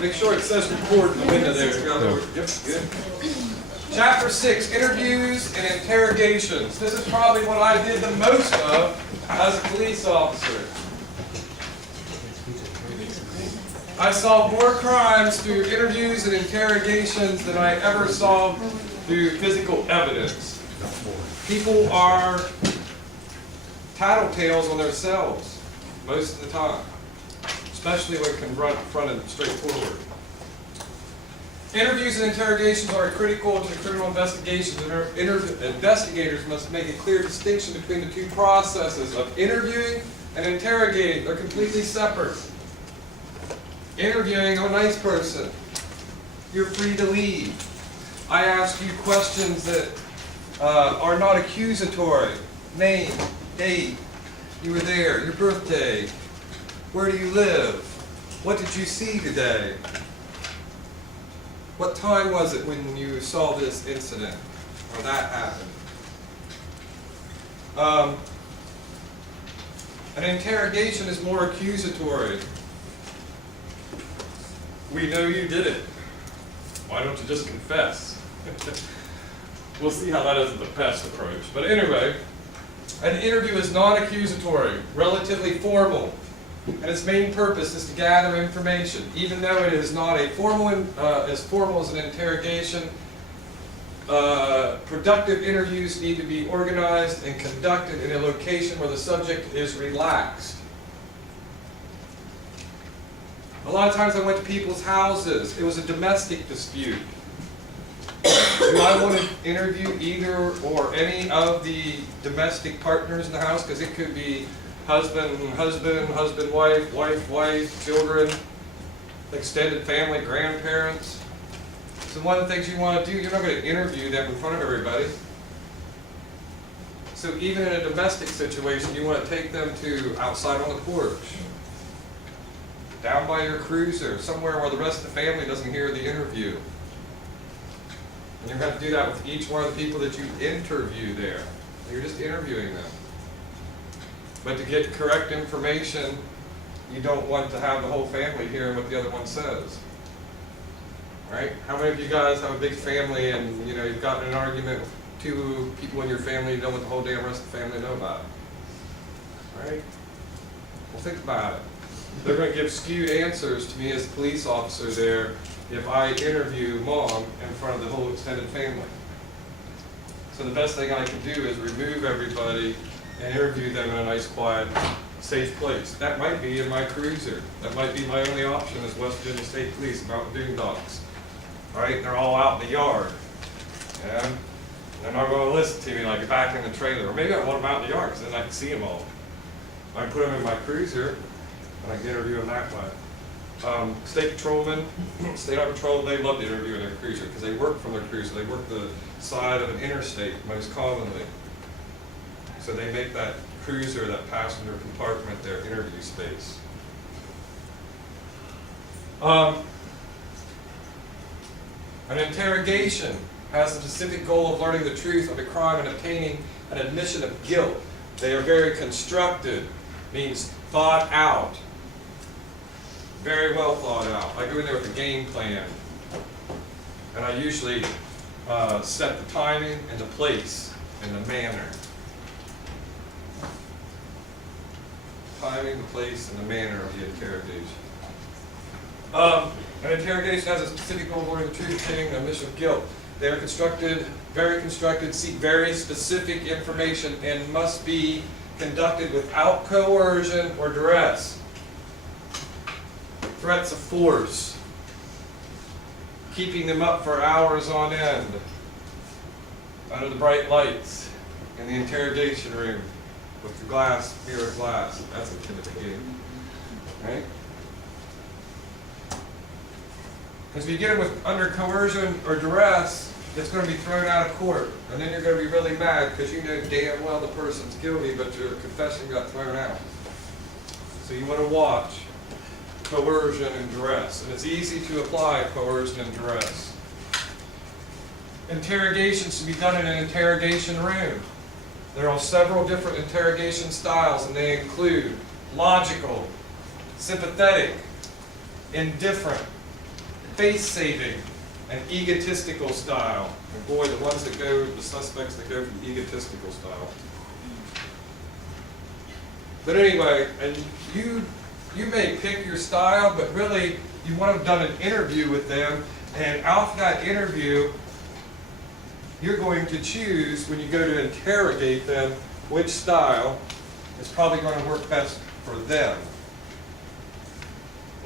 Make sure it says record in the window there. Yep, good. Chapter 6, interviews and interrogations. This is probably what I did the most of as a police officer. I solved more crimes through interviews and interrogations than I ever solved through physical evidence. People are tattletales on themselves most of the time, especially when confronted straightforward. Interviews and interrogations are critical to the criminal investigations. Investigators must make a clear distinction between the two processes of interviewing and interrogating. They're completely separate. Interviewing a nice person. You're free to leave. I ask you questions that are not accusatory. Name, date, you were there, your birthday, where do you live, what did you see today, what time was it when you saw this incident or that happened. An interrogation is more accusatory. We know you did it. Why don't you just confess? We'll see how that isn't the best approach. But anyway, an interview is non-accusatory, relatively formal, and its main purpose is to gather information. Even though it is not a as formal as an interrogation, productive interviews need to be organized and conducted in a location where the subject is relaxed. A lot of times I went to people's houses. It was a domestic dispute. Do I want to interview either or any of the domestic partners in the house? Because it could be husband, wife, children, extended family, grandparents. So one of the things you want to do, you're not going to interview them in front of everybody. So even in a domestic situation, you want to take them to outside on the porch, down by your cruiser, somewhere where the rest of the family doesn't hear the interview. And you're going to have to do that with each one of the people that you interview there. You're just interviewing them. But to get correct information, you don't want to have the whole family hearing what the other one says. Right? How many of you guys have a big family and you've gotten in an argument with two people in your family you don't want the whole damn rest of the family to know about it? Right? Well, think about it. They're going to give skewed answers to me as a police officer there if I interview mom in front of the whole extended family. So the best thing I can do is remove everybody and interview them in a nice, quiet, safe place. That might be in my cruiser. That might be my only option as West Virginia State Police, Mountain Boondocks. All right, they're all out in the yard. Yeah? They're not going to listen to me like back in the trailer. Or maybe I want them out in the yard because then I can see them all. I can put them in my cruiser and I can interview them that way. State patrolmen, state highway patrol, they love to interview in their cruiser because they work from their cruiser. They work the side of an interstate most commonly. So they make that cruiser, that passenger compartment, their interview space. An interrogation has the specific goal of learning the truth of the crime and obtaining an admission of guilt. They are very constructed, means thought out. Very well thought out. I go in there with a game plan. And I usually set the timing and the place and the manner. Timing, the place, and the manner of the interrogation. An interrogation has a specific goal of learning the truth, obtaining an admission of guilt. They are constructed, very constructed, seek very specific information, and must be conducted without coercion or duress. Threats of force, keeping them up for hours on end, under the bright lights, in the interrogation room, with the glass, mirror glass. That's intimidating, right? Because if you get them under coercion or duress, it's going to be thrown out of court, and then you're going to be really mad because you know damn well the person's guilty, but your confession got thrown out. So you want to watch coercion and duress, and it's easy to apply coercion and duress. Interrogations to be done in an interrogation room. There are several different interrogation styles, and they include logical, sympathetic, indifferent, face-saving, and egotistical style. And boy, the suspects that go for the egotistical style. But anyway, and you may pick your style, but really you want to have done an interview with them, and out of that interview, you're going to choose, when you go to interrogate them, which style is probably going to work best for them.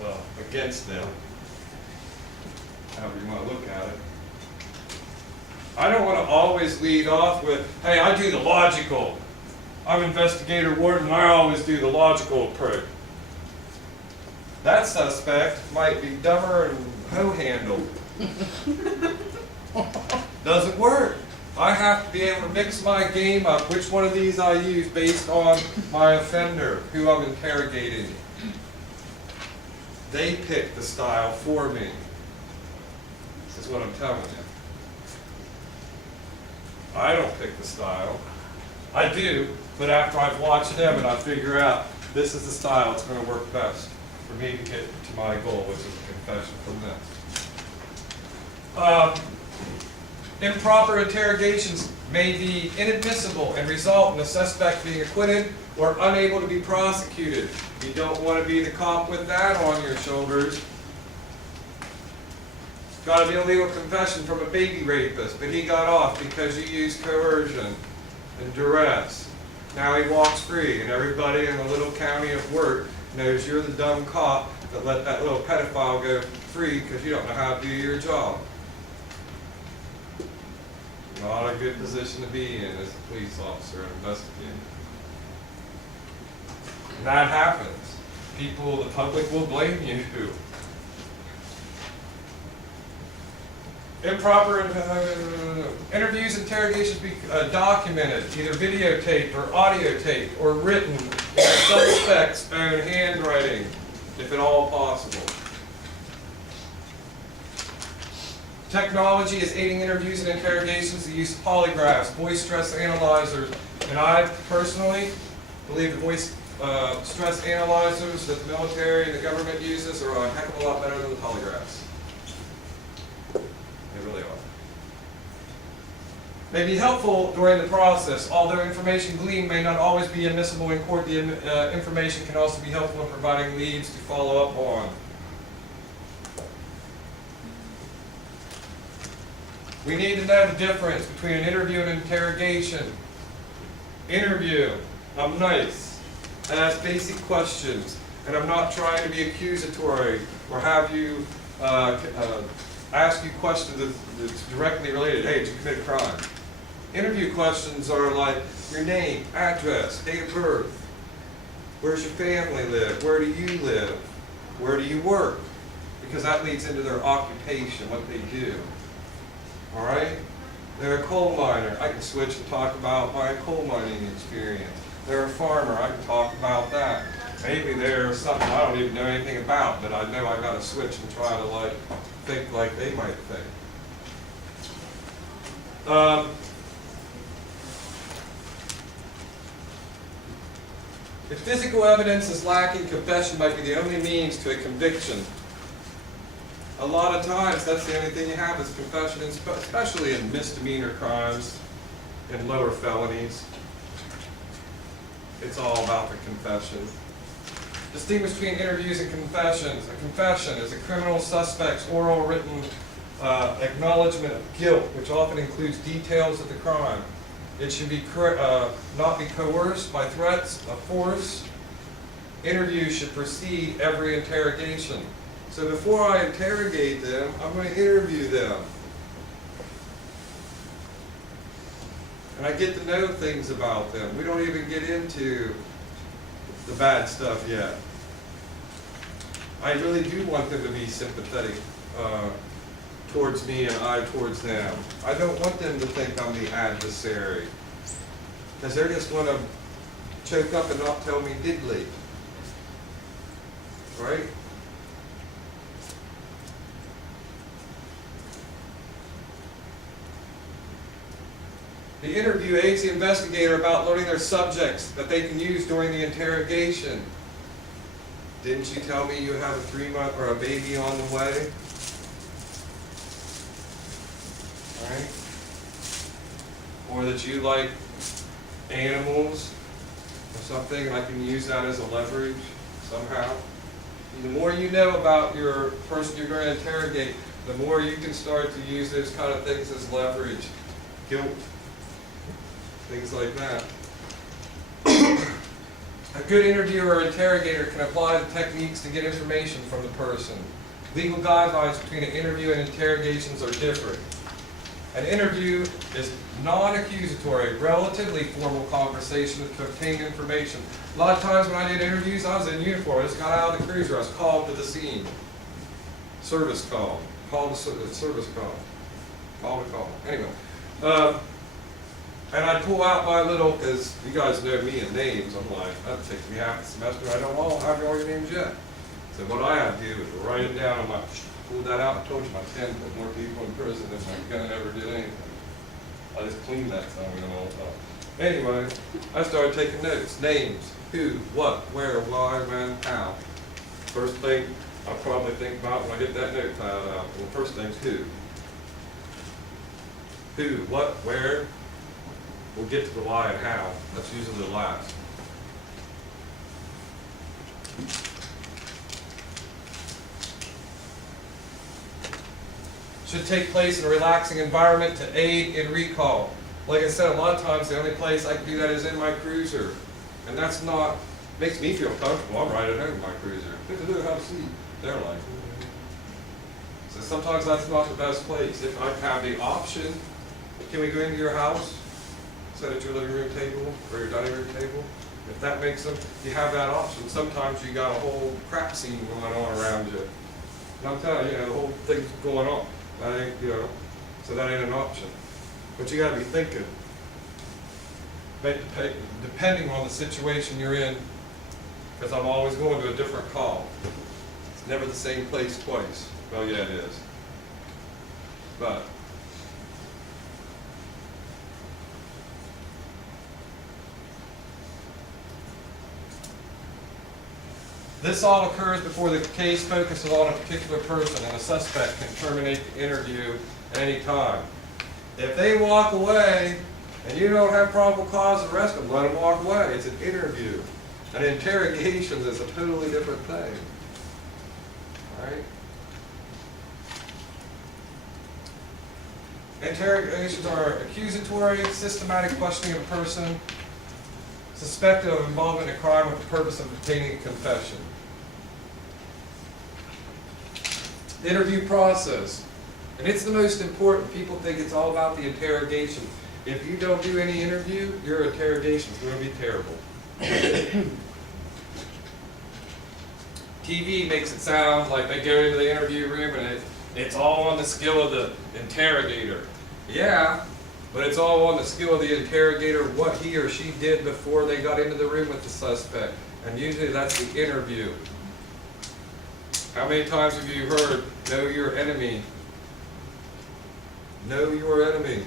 Well, against them. However you want to look at it. I don't want to always lead off with, hey, I do the logical. I'm investigator warden, I always do the logical approach. That suspect might be dumber and hoe-handled. Doesn't work. I have to be able to mix my game up, which one of these I use based on my offender, who I'm interrogating. They pick the style for me. This is what I'm telling you. I don't pick the style. I do, but after I've watched them and I figure out this is the style that's going to work best for me to get to my goal, which is a confession from them. Improper interrogations may be inadmissible and result in the suspect being acquitted or unable to be prosecuted. You don't want to be the cop with that on your shoulders. Got an illegal confession from a baby rapist, but he got off because you used coercion and duress. Now he walks free, and everybody in the little county of Wirt knows you're the dumb cop that let that little pedophile go free because you don't know how to do your job. Not a good position to be in as a police officer and investigator. And that happens. The public will blame you. Improper interviews, interrogations be documented, either videotaped or audio taped or written in the suspect's own handwriting, if at all possible. Technology is aiding interviews and interrogations. The use of polygraphs, voice stress analyzers, and I personally believe the voice stress analyzers that the military and the government uses are a heck of a lot better than the polygraphs. They really are. May be helpful during the process. Although information gleaned may not always be admissible in court, the information can also be helpful in providing leads to follow up on. We need to know the difference between an interview and an interrogation. Interview, I'm nice. I ask basic questions, and I'm not trying to be accusatory or have you ask you questions that's directly related. Hey, did you commit a crime? Interview questions are like your name, address, date of birth, where's your family live, where do you live, where do you work? Because that leads into their occupation, what they do. All right? They're a coal miner. I can switch and talk about my coal mining experience. They're a farmer. I can talk about that. Maybe they're something I don't even know anything about, but I know I got to switch and try to think like they might think. If physical evidence is lacking, confession might be the only means to a conviction. A lot of times, that's the only thing you have is confession, especially in misdemeanor crimes and lower felonies. It's all about the confession. Distinguish between interviews and confessions. A confession is a criminal suspect's oral written acknowledgement of guilt, which often includes details of the crime. It should be not be coerced by threats of force. Interviews should precede every interrogation. So before I interrogate them, I'm going to interview them. And I get to know things about them. We don't even get into the bad stuff yet. I really do want them to be sympathetic towards me and I towards them. I don't want them to think I'm the adversary, because they're just going to choke up and not tell me diddly. Right? The interview aids the investigator about learning their subjects that they can use during the interrogation. Didn't you tell me you have a 3-month or a baby on the way? right? Or that you like animals or something, and I can use that as a leverage somehow. The more you know about your person you're going to interrogate, the more you can start to use those kind of things as leverage, guilt, things like that. A good interviewer or interrogator can apply the techniques to get information from the person. Legal guidelines between an interview and interrogations are different. An interview is non-accusatory, relatively formal conversation to obtain information. A lot of times when I did interviews, I was in uniform. I just got out of the cruiser. I was called to the scene. Service call. Called to service call. Call to call. Anyway. And I'd pull out my little, because you guys know me and names. I'm like, that takes me half the semester. I don't all have all your names yet. So what I had to do was write it down on my, pulled that out. I told you my pen put more people in prison than my gun ever did anything. I just cleaned that thing all the time. Anyway, I started taking notes. Names, who, what, where, why, when, how. First thing I'll probably think about when I get that notepad out. Well, the first thing's who. Who, what, where. We'll get to the why and how. That's usually the last. Should take place in a relaxing environment to aid in recall. Like I said, a lot of times the only place I can do that is in my cruiser. And that's not, makes me feel comfortable. I'm right at home in my cruiser. Have a seat. They're like, so sometimes that's not the best place. If I have the option, can we go into your house? Sit at your living room table or your dining room table. If that makes them, you have that option. Sometimes you got a whole crap scene going on around you. And I'm telling you, the whole thing's going on. I think, so that ain't an option. But you gotta be thinking, depending on the situation you're in, because I'm always going to a different call. It's never the same place twice. Well, yeah, it is. But this all occurs before the case focuses on a particular person, and a suspect can terminate the interview at any time. If they walk away and you don't have probable cause to arrest them, let them walk away. It's an interview. An interrogation is a totally different thing. All right? Interrogations are accusatory, systematic questioning of a person suspected of involvement in a crime with the purpose of obtaining a confession. The interview process. And it's the most important. People think it's all about the interrogation. If you don't do any interview, your interrogation is going to be terrible. TV makes it sound like they go into the interview room and it's all on the skill of the interrogator. Yeah, but it's all on the skill of the interrogator, what he or she did before they got into the room with the suspect. And usually that's the interview. How many times have you heard, know your enemy? Know your enemy.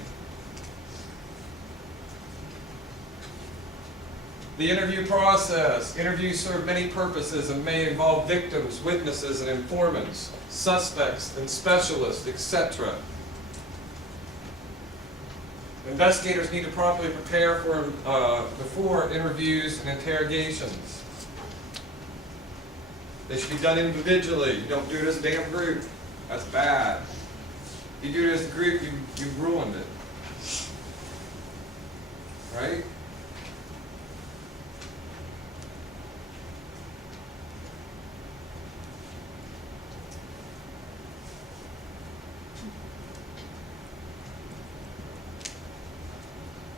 The interview process. Interviews serve many purposes and may involve victims, witnesses, and informants, suspects, and specialists, etc. Investigators need to properly prepare for before interviews and interrogations. They should be done individually. You don't do it as a damn group. That's bad. If you do it as a group, you've ruined it. Right?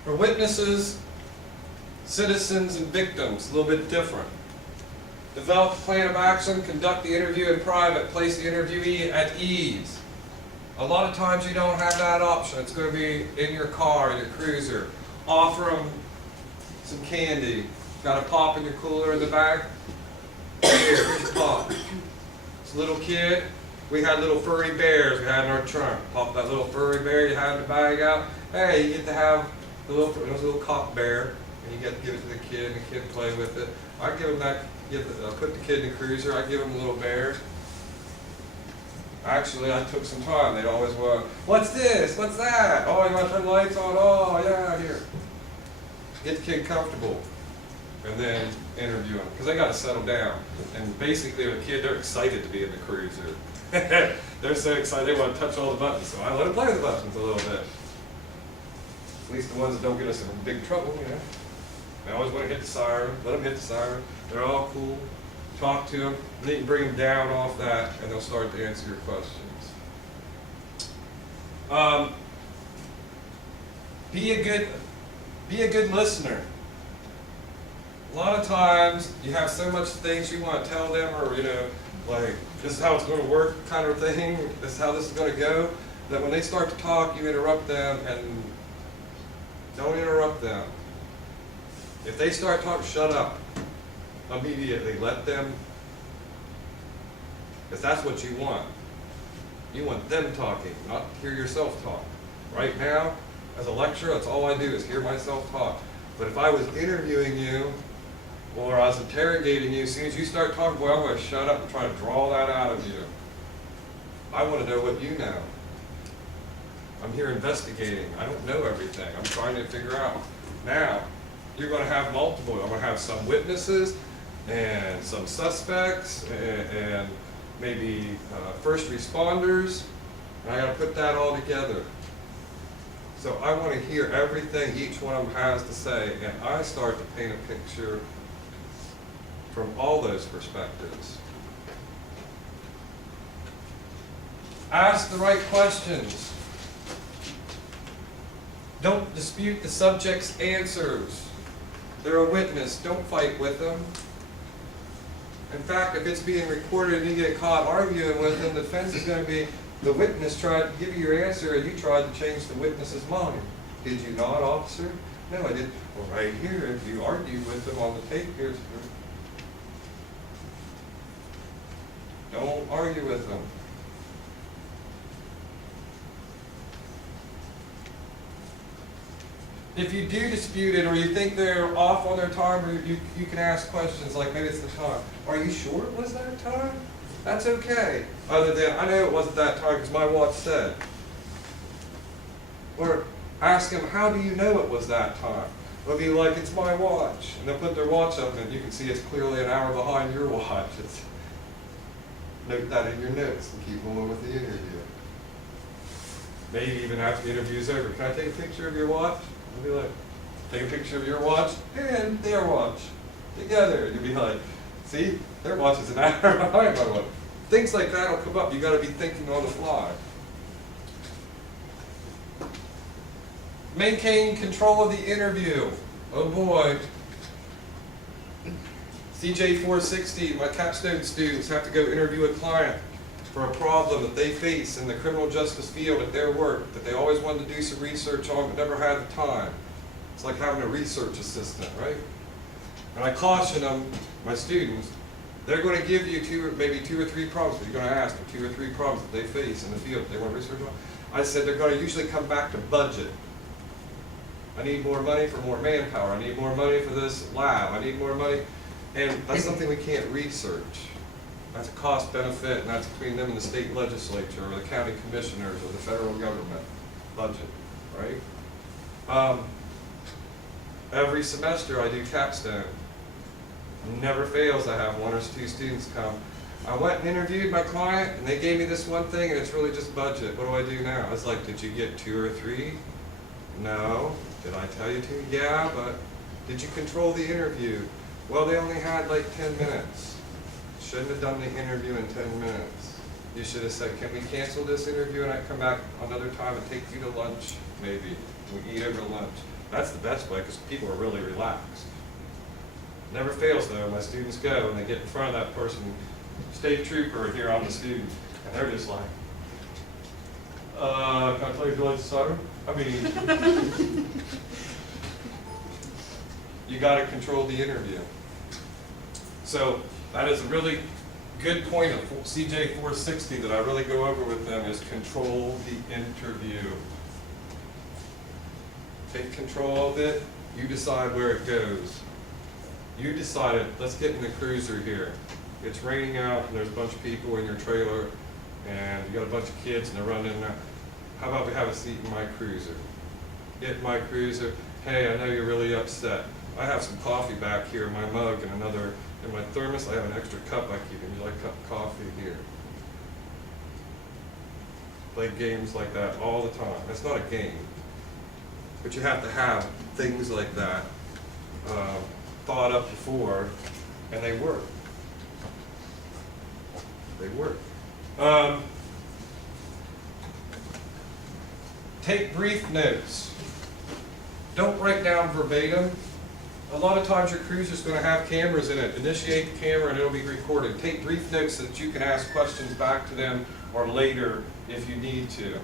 For witnesses, citizens, and victims, a little bit different. Develop a plan of action, conduct the interview in private, place the interviewee at ease. A lot of times you don't have that option. It's going to be in your car, in your cruiser. Offer them some candy. Got a pop in your cooler in the back? Here's your pop. It's a little kid. We had little furry bears we had in our trunk. Pop that little furry bear you had in the bag out. Hey, you get to have the little cock bear, and you get to give it to the kid, and the kid play with it. I give him that. Put the kid in the cruiser. I give him a little bear. Actually, I took some time. They'd always want, what's this? What's that? Oh, you want to turn the lights on? Oh, yeah, here. Get the kid comfortable, and then interview them, because they got to settle down. And basically, with a kid, they're excited to be in the cruiser. They're so excited, they want to touch all the buttons, so I let them play with the buttons a little bit. At least the ones that don't get us in big trouble, you know. They always want to hit the siren, let them hit the siren. They're all cool. Talk to them, and then you can bring them down off that, and they'll start to answer your questions. Be a good listener. A lot of times you have so much things you want to tell them, or like this is how it's going to work kind of thing, this is how this is going to go, that when they start to talk, you interrupt them, and don't interrupt them. If they start talking, shut up immediately. Let them, because that's what you want. You want them talking, not hear yourself talk. Right now, as a lecturer, that's all I do is hear myself talk. But if I was interviewing you, or I was interrogating you, as soon as you start talking, boy, I'm going to shut up and try to draw that out of you. I want to know what you know. I'm here investigating. I don't know everything. I'm trying to figure out. Now, you're going to have multiple. I'm going to have some witnesses and some suspects and maybe first responders. And I got to put that all together. So I want to hear everything each one of them has to say, and I start to paint a picture from all those perspectives. Ask the right questions. Don't dispute the subject's answers. They're a witness. Don't fight with them. In fact, if it's being recorded and you get caught arguing with them, the defense is going to be, the witness tried to give you your answer and you tried to change the witness's mind. Did you not, officer? No, I didn't. Well, right here, if you argue with them on the tape, here's don't argue with them. If you do dispute it, or you think they're off on their time, or you can ask questions like, maybe it's the time. Are you sure it was that time? That's okay. Other than, I know it wasn't that time because my watch said. Or ask them, how do you know it was that time? They'll be like, it's my watch. And they'll put their watch up and you can see it's clearly an hour behind your watch. Note that in your notes and keep going with the interview. Maybe even after the interview's over, can I take a picture of your watch? They'll be like, take a picture of your watch and their watch together. And you'll be like, see, their watch is an hour behind my watch. Things like that will come up. You got to be thinking on the fly. Maintain control of the interview. Oh boy. CJ 460, my capstone students have to go interview a client for a problem that they face in the criminal justice field at their work that they always wanted to do some research on but never had the time. It's like having a research assistant, right? And I caution them, my students, they're going to give you maybe two or three problems. You're going to ask them 2 or 3 problems that they face in the field that they want to research on. I said they're going to usually come back to budget. I need more money for more manpower. I need more money for this lab. I need more money. And that's something we can't research. That's a cost benefit, and that's between them and the state legislature or the county commissioners or the federal government budget, right? Every semester I do capstone. Never fails I have 1 or 2 students come. I went and interviewed my client and they gave me this one thing and it's really just budget. What do I do now? I was like, did you get 2 or 3? No. Did I tell you to? Yeah, but did you control the interview? Well, they only had like 10 minutes. Shouldn't have done the interview in 10 minutes. You should have said, can we cancel this interview and I come back another time and take you to lunch, maybe. We eat over lunch. That's the best way because people are really relaxed. Never fails though, my students go and they get in front of that person, state trooper, and here I'm the student, and they're just like, can I tell you if you like to solder? I mean, you got to control the interview. So that is a really good point of CJ 460 that I really go over with them is control the interview. Take control of it, you decide where it goes. You decided, let's get in the cruiser here. It's raining out and there's a bunch of people in your trailer and you got a bunch of kids and they're running in there. How about we have a seat in my cruiser? Get my cruiser. Hey, I know you're really upset. I have some coffee back here in my mug and another in my thermos. I have an extra cup I keep. Would you like a cup of coffee here? Play games like that all the time. It's not a game, but you have to have things like that thought up before, and they work. They work. Take brief notes. Don't write down verbatim. A lot of times your cruiser's going to have cameras in it. Initiate the camera and it'll be recorded. Take brief notes so that you can ask questions back to them or later if you need to.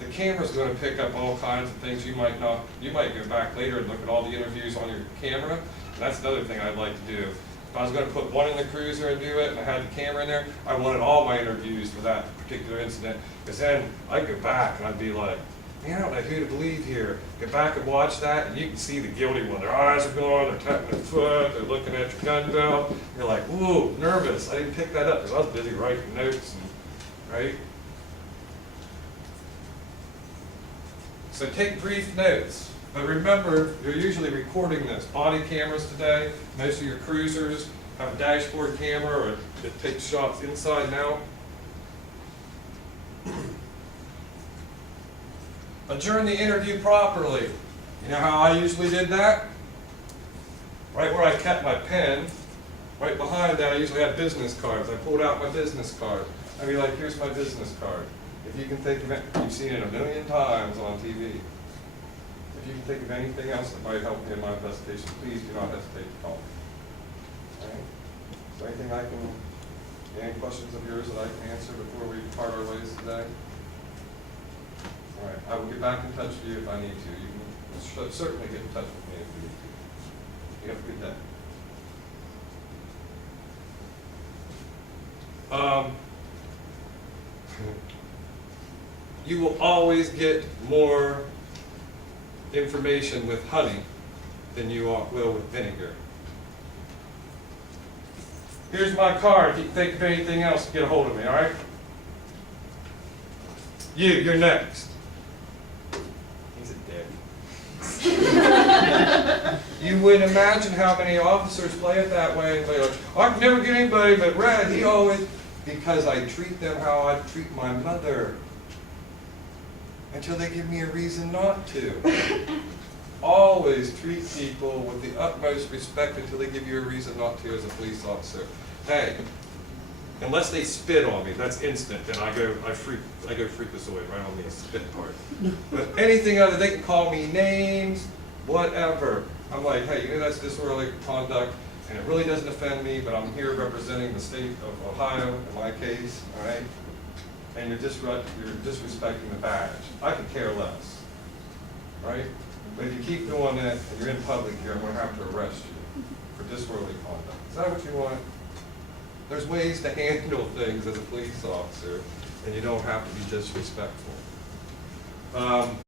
The camera's going to pick up all kinds of things you might not. You might go back later and look at all the interviews on your camera. And that's another thing I'd like to do. If I was going to put one in the cruiser and do it and I had the camera in there, I wanted all my interviews for that particular incident. Because then I'd go back and I'd be like, man, I don't know who to believe here. Go back and watch that, and you can see the guilty one. Their eyes are going, they're tapping their foot, they're looking at your gun belt. You're like, ooh, nervous. I didn't pick that up because I was busy writing notes, and, right? So take brief notes. But remember, you're usually recording this. Body cameras today, most of your cruisers have a dashboard camera, or it takes shots inside and out. Adjourn the interview properly. You know how I usually did that? Right where I kept my pen, right behind that I usually had business cards. I pulled out my business card. I'd be like, here's my business card. If you can think of it, you've seen it a million times on TV. If you can think of anything else that might help me in my investigation, please do not hesitate to call me. All right? Is there anything I can, any questions of yours that I can answer before we part our ways today? All right, I will get back in touch with you if I need to. You can certainly get in touch with me if you need to. You have a good day. You will always get more information with honey than you will with vinegar. Here's my card. If you can think of anything else, get a hold of me, all right? You're next. He's a dick. You would imagine how many officers play it that way and they're like, I can never get anybody but Red, he always, because I treat them how I treat my mother. Until they give me a reason not to. Always treat people with the utmost respect until they give you a reason not to as a police officer. Hey, unless they spit on me, that's instant, and I go freakazoid right on the spit part. But anything other, they can call me names, whatever. I'm like, hey, you know that's disorderly conduct, and it really doesn't offend me, but I'm here representing the state of Ohio in my case, all right? And you're disrespecting the badge. I could care less, right? But if you keep doing that and you're in public here, I'm going to have to arrest you for disorderly conduct. Is that what you want? There's ways to handle things as a police officer, and you don't have to be disrespectful.